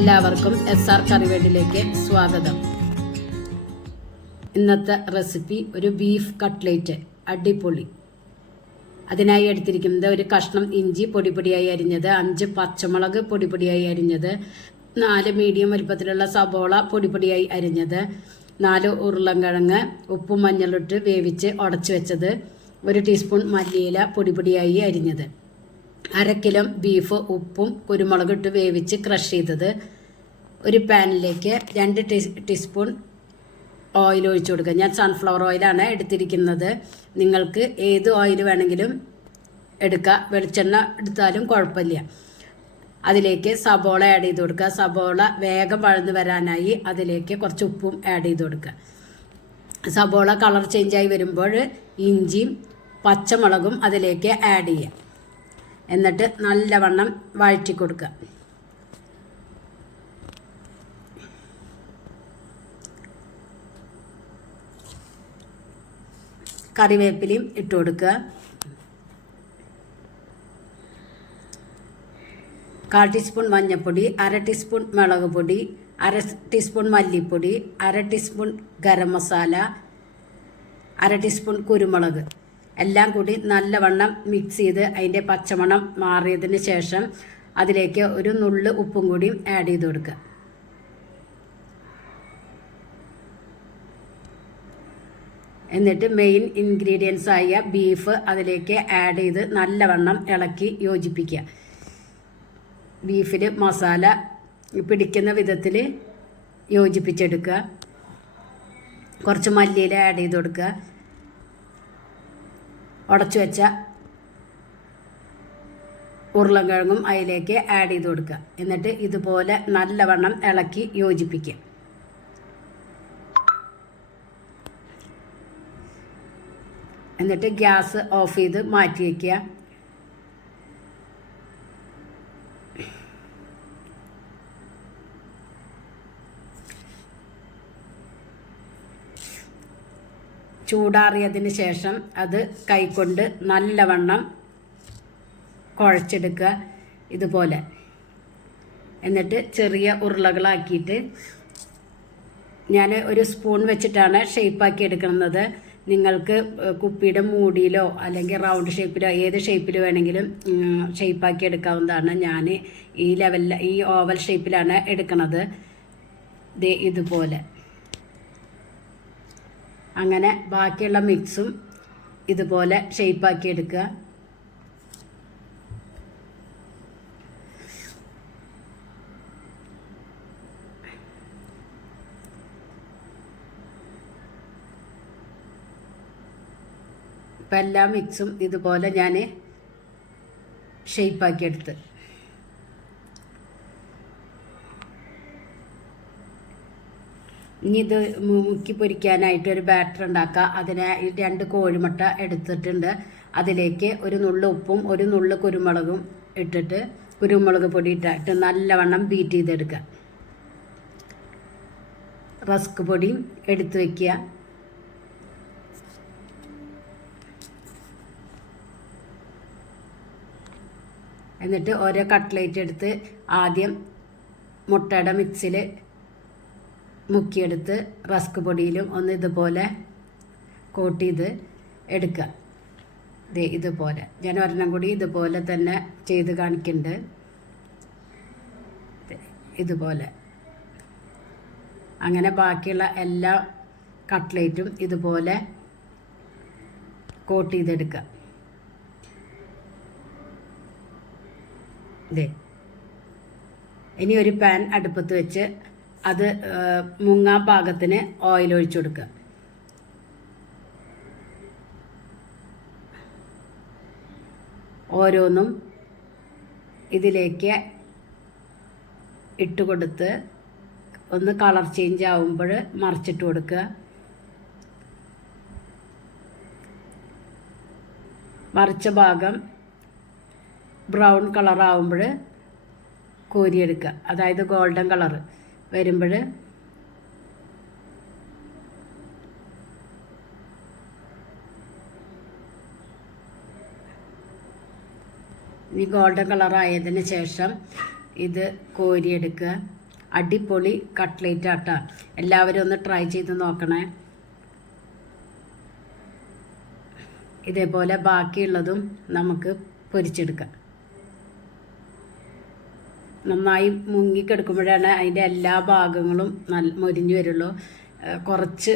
എല്ലാവർക്കും SR കറിവേഡിലേക്ക് സ്വാഗതം. ഇന്നത്തെ റെസിപ്പി ഒരു ബീഫ് കട്ട്ലേറ്റ്, അടിപൊളി. അതിനായി എടുത്തിരിക്കുന്നത് ഒരു കഷ്ണം ഇഞ്ചി പൊടിപ്പൊടിയായി അരിഞ്ഞത്, 5 പച്ചമുളക് പൊടിപ്പൊടിയായി അരിഞ്ഞത്, 4 മീഡിയം വലുപ്പത്തിലുള്ള സബോള പൊടിപ്പൊടിയായി അരിഞ്ഞത്, 4 ഉരുളൻകിഴങ്ങ് ഉപ്പും മഞ്ഞളിട്ട് വേവിച്ച് ഉടച്ചു വെച്ചത്, 1 ടീസ്പൂൺ മല്ലിയില പൊടിപ്പൊടിയായി അരിഞ്ഞത്, 1/2 കിലോ ബീഫ് ഉപ്പും കുരുമുളക് ഇട്ട് വേവിച്ച് ക്രഷ് ചെയ്തത്. ഒരു പാനിലേക്ക് 2 ടീസ്പൂൺ ഓയിൽ ഒഴിച്ചു കൊടുക്കുക. ഞാൻ സൺഫ്ലവർ ഓയിലാണ് എടുത്തിരിക്കുന്നത്. നിങ്ങൾക്ക് ഏത് ഓയിൽ വേണമെങ്കിലും എടുക്കുക, വെളിച്ചെണ്ണ എടുത്താലും കുഴപ്പമില്ല. അതിലേക്ക് സബോള ആഡ് ചെയ്ത് കൊടുക്കുക. സബോള വേഗം വഴന്ന് വരാനായി അതിലേക്ക് കുറച്ച് ഉപ്പും ആഡ് ചെയ്ത് കൊടുക്കുക. സബോള കളർ ചേഞ്ചായി വരുമ്പോൾ ഇഞ്ചിയും പച്ചമുളകും അതിലേക്ക് ആഡ് ചെയ്യുക. എന്നിട്ട് നല്ലവണ്ണം വഴറ്റി കൊടുക്കുക. കറിവേപ്പിലയും ഇട്ട് കൊടുക്കുക. 1/4 ടീസ്പൂൺ മഞ്ഞൾപ്പൊടി, 1/2 ടീസ്പൂൺ മുളക് പൊടി, 1/2 ടീസ്പൂൺ മല്ലിപ്പൊടി, 1/2 ടീസ്പൂൺ ഗരം മസാല, 1/2 ടീസ്പൂൺ കുരുമുളക് എല്ലാം കൂടി നല്ലവണ്ണം മിക്സ് ചെയ്ത് അതിൻ്റെ പച്ചമണം മാറിയതിന് ശേഷം അതിലേക്ക് ഒരു നുള്ള് ഉപ്പും കൂടി ആഡ് ചെയ്ത് കൊടുക്കുക. എന്നിട്ട് മെയിൻ ഇൻഗ്രീഡിയൻസ് ആയ ബീഫ് അതിലേക്ക് ആഡ് ചെയ്ത് നല്ലവണ്ണം ഇളക്കി യോജിപ്പിക്കുക. ബീഫിൽ മസാല പിടിക്കുന്ന വിധത്തിൽ യോജിപ്പിച്ചെടുക്കുക. കുറച്ച് മല്ലിയില ആഡ് ചെയ്ത് കൊടുക്കുക. ഉടച്ചു വെച്ച ഉരുളൻകിഴങ്ങും അതിലേക്ക് ആഡ് ചെയ്ത് കൊടുക്കുക. എന്നിട്ട് ഇതുപോലെ നല്ലവണ്ണം ഇളക്കി യോജിപ്പിക്കുക. എന്നിട്ട് ഗ്യാസ് ഓഫ് ചെയ്ത് മാറ്റി വയ്ക്കുക. ചൂടാറിയതിന് ശേഷം അത് കൈകൊണ്ട് നല്ലവണ്ണം കുഴച്ചെടുക്കുക ഇതുപോലെ. എന്നിട്ട് ചെറിയ ഉരുളകളാക്കിയിട്ട് ഞാൻ ഒരു സ്പൂൺ വെച്ചിട്ടാണ് ഷേപ്പാക്കി എടുക്കുന്നത്. നിങ്ങൾക്ക് കുപ്പിയുടെ മൂടിയിലോ അല്ലെങ്കിൽ റൗണ്ട് ഷേപ്പിലോ ഏത് ഷേപ്പിൽ വേണമെങ്കിലും ഷേപ്പാക്കി എടുക്കാവുന്നതാണ്. ഞാൻ ഈ ഓവൽ ഷേപ്പിലാണ് എടുക്കുന്നത്. ഇതുപോലെ അങ്ങനെ ബാക്കിയുള്ള മിക്സും ഇതുപോലെ ഷേപ്പാക്കി എടുക്കുക. ഇപ്പം എല്ലാ മിക്സും ഇതുപോലെ ഞാൻ ഷേപ്പാക്കി എടുത്ത് ഇനി ഇത് മുക്കി പൊരിക്കാനായിട്ട് ഒരു ബാറ്റർ ഉണ്ടാക്കുക. അതിന് 2 കോഴിമുട്ട എടുത്തിട്ടുണ്ട്. അതിലേക്ക് ഒരു നുള്ളു ഉപ്പും ഒരു നുള്ളു കുരുമുളകും ഇട്ടിട്ട് കുരുമുളക് പൊടി ഇട്ടിട്ട് നല്ലവണ്ണം ബീറ്റ് ചെയ്തെടുക്കുക. റസ്ക് പൊടിയും എടുത്ത് വയ്ക്കുക. എന്നിട്ട് ഓരോ കട്ട്ലേറ്റ് എടുത്ത് ആദ്യം മുട്ടയുടെ മിക്സിൽ മുക്കിയെടുത്ത് റസ്ക് പൊടിയിലും ഒന്ന് ഇതുപോലെ കോട്ട് ചെയ്ത് എടുക്കുക. ഇതുപോലെ ഞാൻ ഒരെണ്ണം കൂടി ഇതുപോലെ തന്നെ ചെയ്ത് കാണിക്കുന്നുണ്ട്. ഇതുപോലെ അങ്ങനെ ബാക്കിയുള്ള എല്ലാ കട്ട്ലേറ്റും ഇതുപോലെ കോട്ട് ചെയ്തെടുക്കുക. ഇനി ഒരു പാൻ അടുപ്പത്ത് വെച്ച് അത് മുങ്ങാൻ പാകത്തിന് ഓയിൽ ഒഴിച്ചു കൊടുക്കുക. ഓരോന്നും ഇതിലേക്ക് ഇട്ട് കൊടുത്ത് ഒന്ന് കളർ ചേഞ്ച് ആവുമ്പോൾ മറിച്ചിട്ട് കൊടുക്കുക. മറിച്ച ഭാഗം ബ്രൗൺ കളർ ആവുമ്പോൾ കോരിയെടുക്കുക. അതായത് ഗോൾഡൻ കളർ വരുമ്പോൾ ഈ ഗോൾഡൻ കളർ ആയതിന് ശേഷം ഇത് കോരിയെടുക്കുക. അടിപൊളി കട്ട്ലേറ്റ് ആട്ടാ. എല്ലാവരും ഒന്ന് ട്രൈ ചെയ്ത് നോക്കണേ. ഇതേപോലെ ബാക്കിയുള്ളതും നമുക്ക് പൊരിച്ചെടുക്കാം. നന്നായി മുങ്ങിക്കെടുക്കുമ്പോഴാണ് അതിൻ്റെ എല്ലാ ഭാഗങ്ങളും മൊരിഞ്ഞു വരുള്ളൂ. കുറച്ച്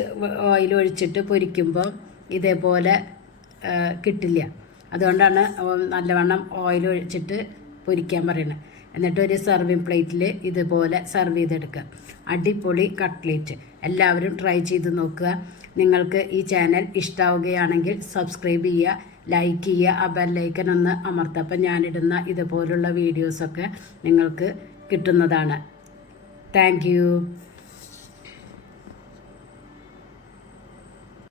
ഓയിൽ ഒഴിച്ചിട്ട് പൊരിക്കുമ്പോൾ ഇതേപോലെ കിട്ടില്ല. അതുകൊണ്ടാണ് നല്ലവണ്ണം ഓയിൽ ഒഴിച്ചിട്ട് പൊരിക്കാൻ പറയുന്നത്. എന്നിട്ട് ഒരു സർവിങ് പ്ലേറ്റിൽ ഇതുപോലെ സെർവ് ചെയ്തെടുക്കുക. അടിപൊളി കട്ട്ലേറ്റ്. എല്ലാവരും ട്രൈ ചെയ്ത് നോക്കുക. നിങ്ങൾക്ക് ഈ ചാനൽ ഇഷ്ടമാവുകയാണെങ്കിൽ സബ്സ്ക്രൈബ് ചെയ്യുക, ലൈക്ക് ചെയ്യുക, ആ ബെല്ലൈക്കൺ ഒന്ന് അമർത്തുക. അപ്പം ഞാനിടുന്ന ഇതുപോലുള്ള വീഡിയോസൊക്കെ നിങ്ങൾക്ക് കിട്ടുന്നതാണ്. Thank you.